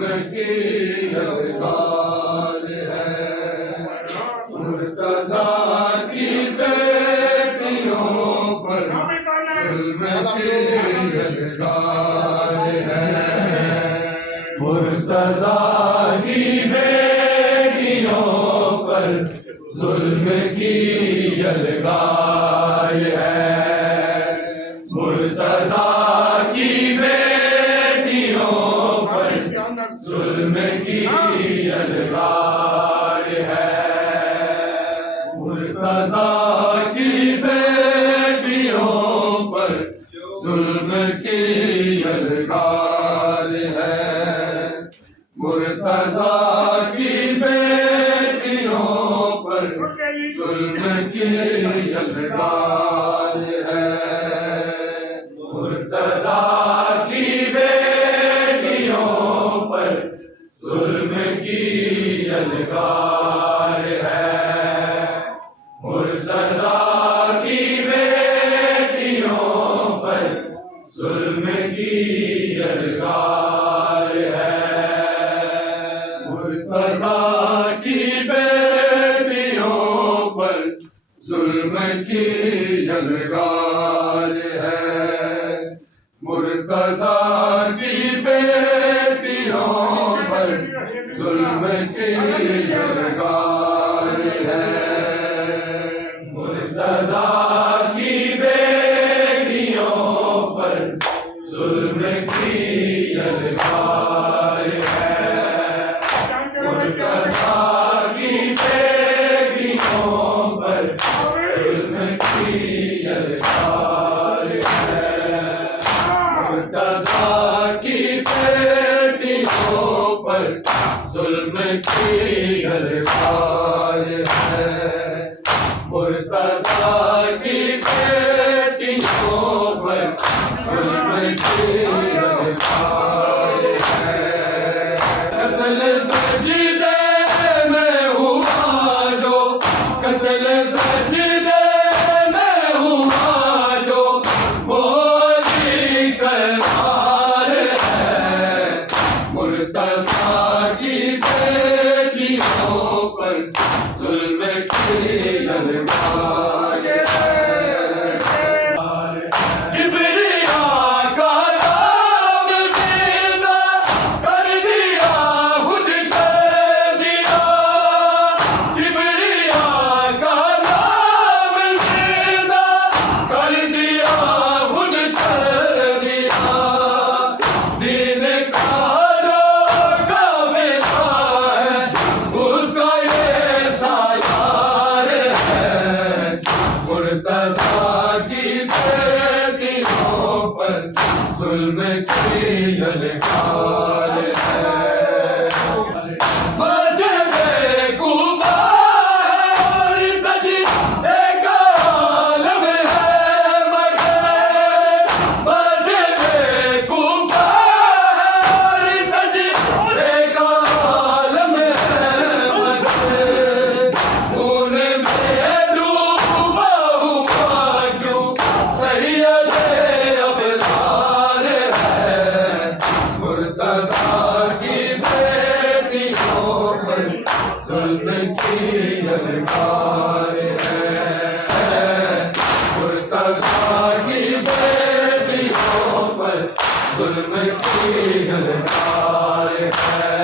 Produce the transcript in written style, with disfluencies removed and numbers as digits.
जुल्म की ललकार है। मुर्तज़ा की बेटियों पर जुल्म की ललकार है। मुर्तज़ा की बेटियों पर जुल्म की ललकार है। मुर्तज़ा की बेटियों पर जुल्म की ललकार है। मुर्तज़ा की बेटियों पर जुल्म की ललकार है। मुर्तज़ा की बेटियों पर जुल्म की ललकार है। मुर्तज़ा की बेटियों पर जुल्म की ललकार है। मुर्तज़ा की बेटियों पर जुल्म की ललकार है। मुर्तज़ा की बेटियों पर जुल्म की ललकार है। मुर्तज़ा की बेटियों पर जुल्म की ललकार है। मुर्तज़ा की बेटियों पर जुल्म की ललकार है। मुर्तज़ा की बेटियों पर जुल्म की ललकार है। मुर्तज़ा की बेटियों पर जुल्म की ललकार है। मुर्तज़ा की बेटियों पर जुल्म की ललकार है। कत्ल सजदे में हुआ जो, कत्ल सजदे में हुआ जो, वो भी करार है। मुर्तज़ा की बेटियों पर जुल्म की ललकार है। किबरिया का नाम ज़िंदा कर दिया, खुद छोड़ दिया। किबरिया का नाम ज़िंदा कर दिया, खुद छोड़ दिया। दीन का जो काफ़िला है, उसका ये सायार है। मुर्तज़ा की बेटियों पर जुल्म की ललकार है। मस्जिद कूफा और सजदे का आलम है मगर। मस्जिद कूफा और सजदे का आलम है मगर। उनमें डूबा हुआ क्यों सैयदे अबरार है। मुर्तज़ा की बेटियों पर जुल्म की ललकार है। मुर्तज़ा की बेटियों पर जुल्म की ललकार है।